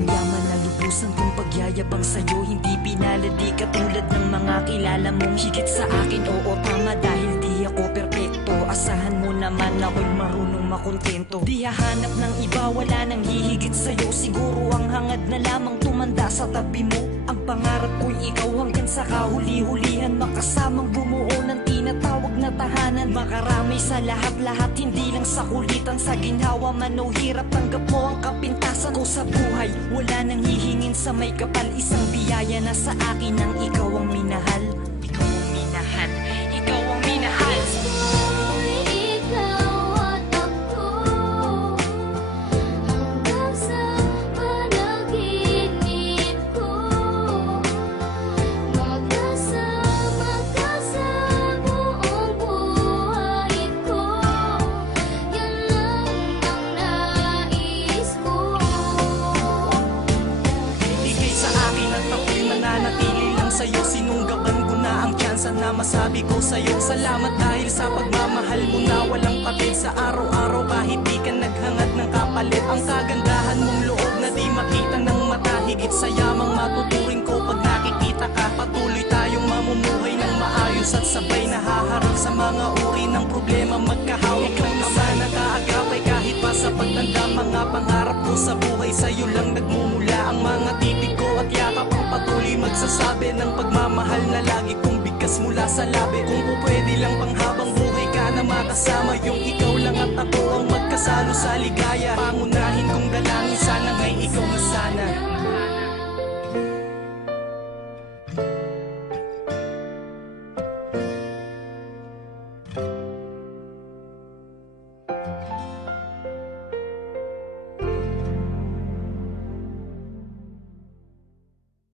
Ang yaman na lubusan kong pagyayabang sa'yo, hindi pinalad, di katulad ng mga kilala mong higit sa akin. Oo, tama, dahil di ako perpekto. Asahan mo naman ako'y marunong makontento. Di hahanap ng iba, wala nang hihigit sa'yo. Siguro ang hangad na lamang tumanda sa tabi mo. Ang pangarap ko'y ikaw hanggang sa kahuli-hulihan, makasamang bumuo ng tinatawag na tahanan. Makarami sa lahat-lahat, hindi lang sa kulitan. Sa ginhawa man o hirap, tanggap mo ang kapintasan ko sa buhay. Wala nang hihingin sa may kapal, isang biyaya na sa akin ang ikaw ang minahal. Ikaw ang minahal, ikaw ang minahal. Sa'yo, sinunggaban ko na ang tsansa na masabi ko sa'yo. Salamat dahil sa pagmamahal mo na walang patid. Sa araw-araw kahit di ka naghangad ng kapalit. Ang kagandahan mong loob na di makita ng mata. Higit sa yamang matuturing ko pag nakikita ka. Patuloy tayong mamumuhay ng maayos at sabay nahaharap sa mga uri ng problema. Magkahawak ng ama na kaagapay kahit pa sa pagtanda. Mga pangarap ko sa buhay sa'yo lang nagmumula. Ang mga titig ko at yakap ang patuloy magsasabi ng pagmamahal na lagi kong bigkas mula sa labi. Kung pwede lang pang habang buhay ka na makasama, yung ikaw lang at ako ang magkasalo sa ligaya.